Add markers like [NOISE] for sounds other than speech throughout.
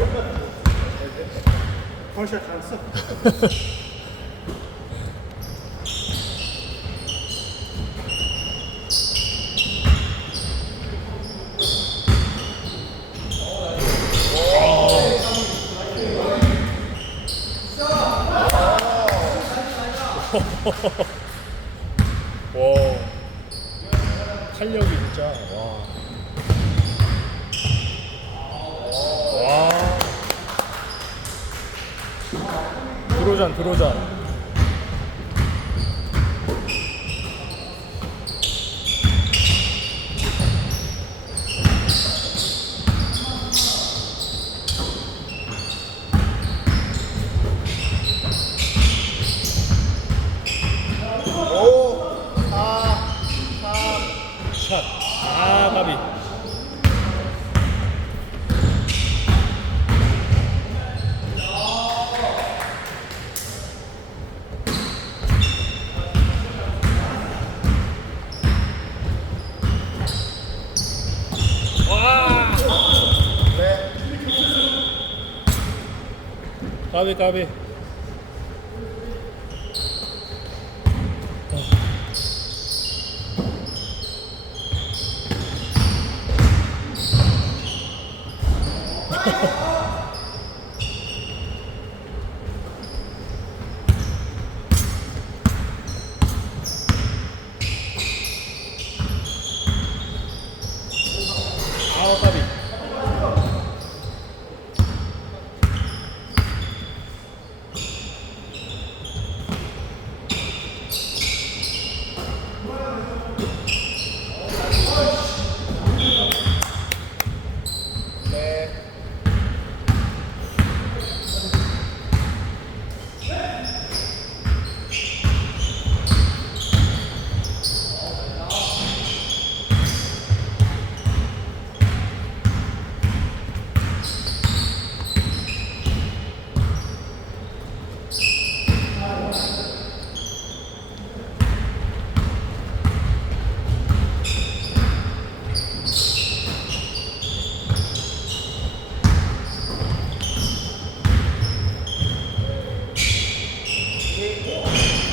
[LAUGHS] 와 탄력이 진짜 와. 와. 들어오잔 들어오잔. 샷. 아 가비. 와. 가비 가비. 아우 가비.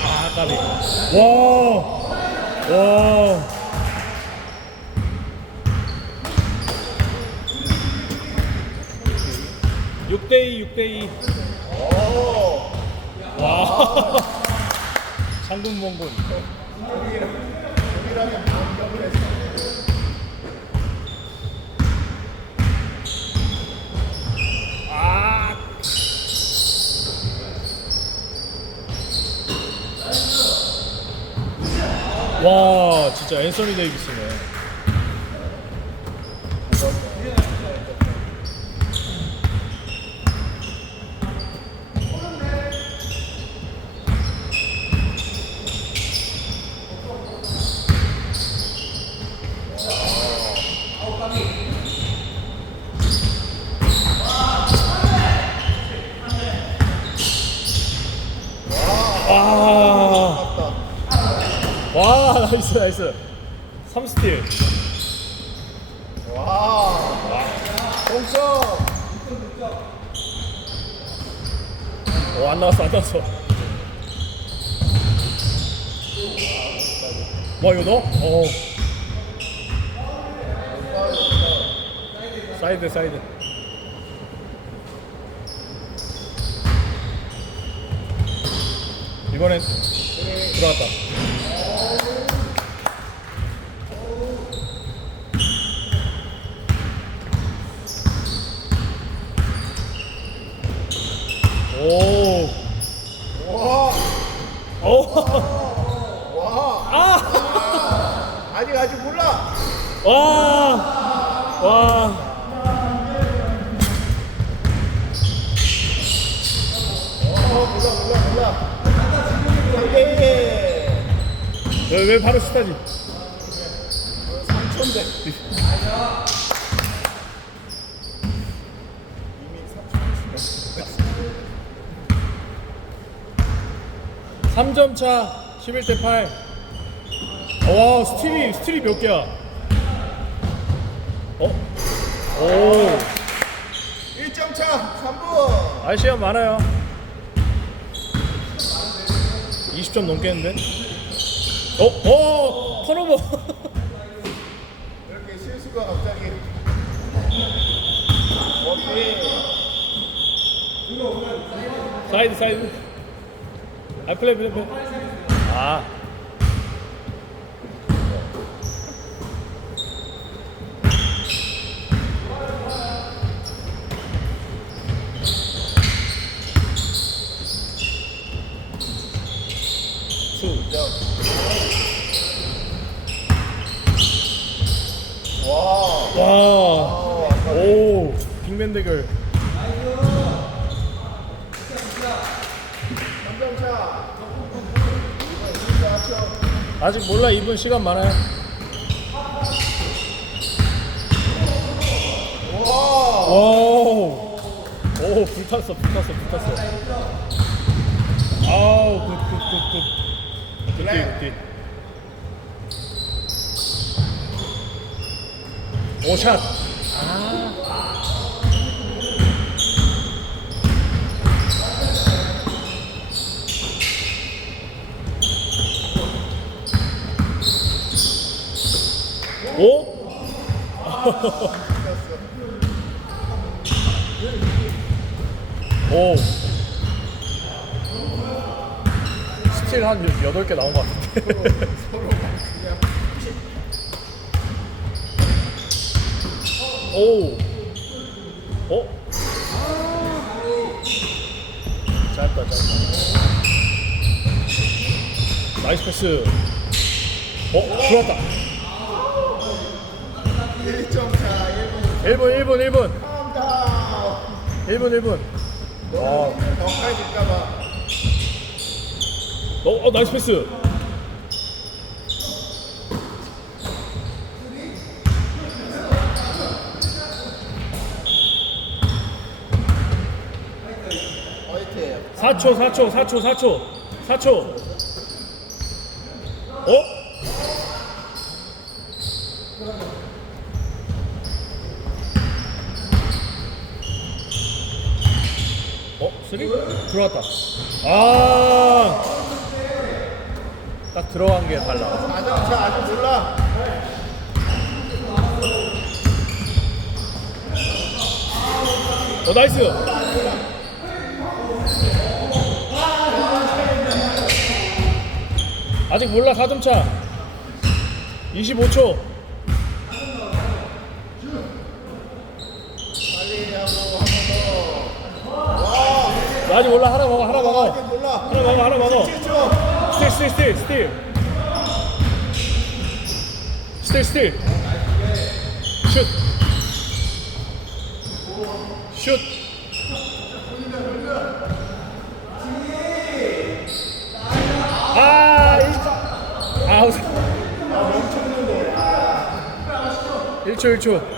아 까비. 와. 와. 육대이육대이 와. 장군 몽군. 아. 와 진짜 앤서니 데이비스네 와. 와 나이스 나이스 3스틸 와. 동점. 어안 나왔어 안 나왔어 와 이거 넣어? 어 사이드 사이드 이번엔 들어갔다 오. 와. 오. 와. 아. 아직 아직 몰라. 와. 와. 어, 왜, 왜 바로 스타지? 삼천대. 이미 삼천. 3점 차 11대 8. 와, 스틸이 스틸이 몇 개야? 어? 오. 1점 차. 가자 3분 아 시간 많아요 20점 넘겠는데 어? 어? 턴오버 이렇게 실수가 갑자기 오케이 사이드 사이드 아 플레이 플레이 플레이 아 투. 와 와. 오. 빅맨 대결. 3점차 24초 아직 몰라. 2분 시간 많아요. 와 오. 오, 불탔어. 불탔어. 불탔어. 아우, 굿, 굿, 굿, 굿. 굿띠, 굿띠. 오, 샷. 아. 오? [LAUGHS] 오. 스틸 한 8개 나온 것 같은데. [LAUGHS] 오. 어? 짧다, 짧다. 나이스 패스. 어? 들어왔다. 1점차 1분 1분, 1분, 1분. 카운트다운 1분, 1분. 와. 더 빨질까봐 어, 어 나이스 패스. 화이트예요 4초, 4초, 4초, 4초, 4초. 어? 어? 쓰리? 들어왔다. 아. 딱 들어간 게 달라. 4점차 아직 몰라 어, 나이스. 아직 몰라 4점 차. 25초. 빨리 하고 한번더 아직 몰라 하나 먹어 하나 먹어. 몰라 하나 먹어 하나 먹어. 7초 스틸 스틸 스틸 스틸. 스틸 스틸. 슛. 슛. 아, 1초. 아웃. 1초 1초.